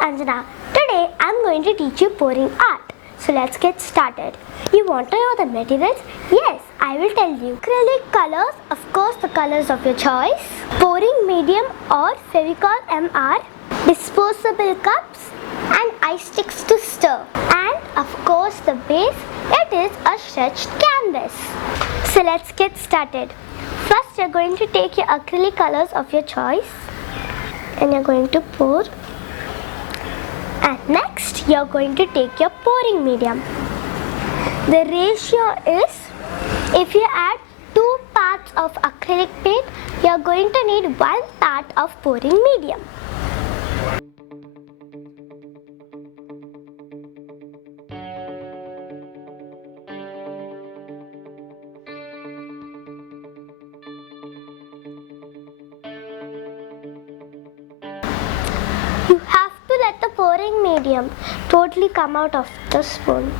Anjana. Today I'm going to teach you pouring art. So let's get started. You want to know the materials? Yes, I will tell you. Acrylic colors, of course the colors of your choice. Pouring medium or Fevicol MR. Disposable cups and ice sticks to stir. And of course the base, it is a stretched canvas. So let's get started. First you're going to take your acrylic colors of your choice and you're going to pour. And next you're going to take your pouring medium. The ratio is, if you add 2 parts of acrylic paint, you're going to need 1 part of pouring medium. You have to let the pouring medium totally come out of the spoon.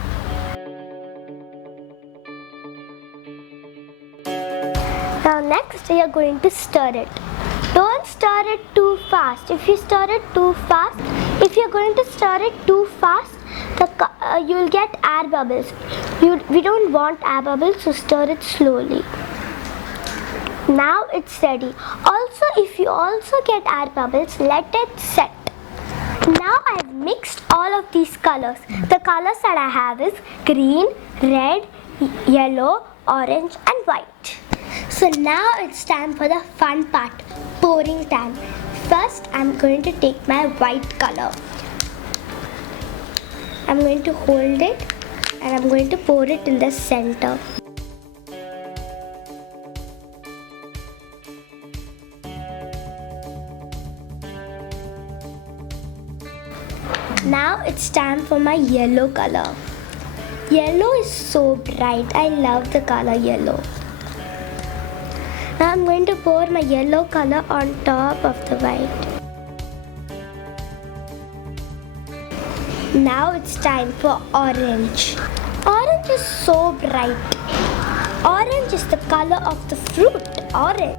Now next you are going to stir it. Don't stir it too fast. If you stir it too fast, if you are going to stir it too fast, you will get air bubbles. We don't want air bubbles, so stir it slowly. Now it's ready. Also, if you also get air bubbles, let it set. Now I've mixed all of these colors. The colors that I have is green, red, yellow, orange and white. So now it's time for the fun part, pouring time. First I'm going to take my white color. I'm going to hold it and I'm going to pour it in the center. Now it's time for my yellow color. Yellow is so bright. I love the color yellow. Now I'm going to pour my yellow color on top of the white. Now it's time for orange. Orange is so bright. Orange is the color of the fruit, orange.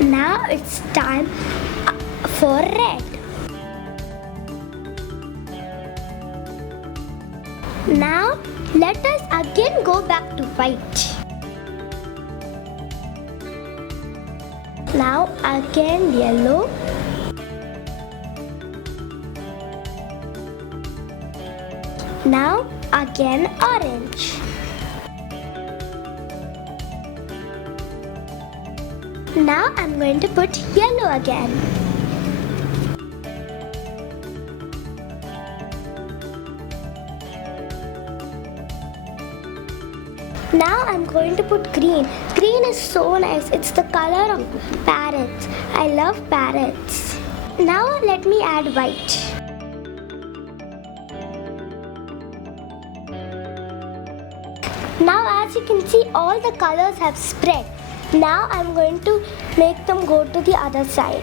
Now it's time for red. Now let us again go back to white. Now again yellow. Now again orange. Now I'm going to put yellow again. Now I'm going to put green. Green is so nice. It's the color of parrots. I love parrots. Now let me add white. Now as you can see, all the colors have spread. Now I'm going to make them go to the other side.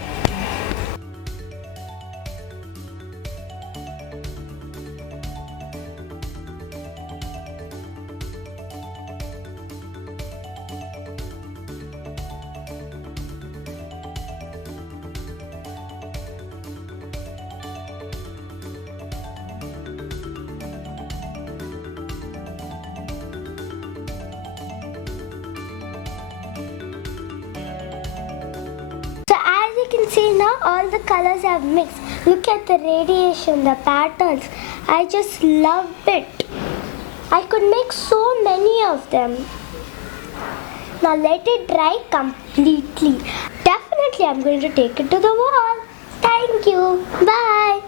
You can see now all the colors have mixed. Look at the radiation, the patterns. I just love it. I could make so many of them. Now let it dry completely. Definitely I'm going to take it to the wall. Thank you. Bye.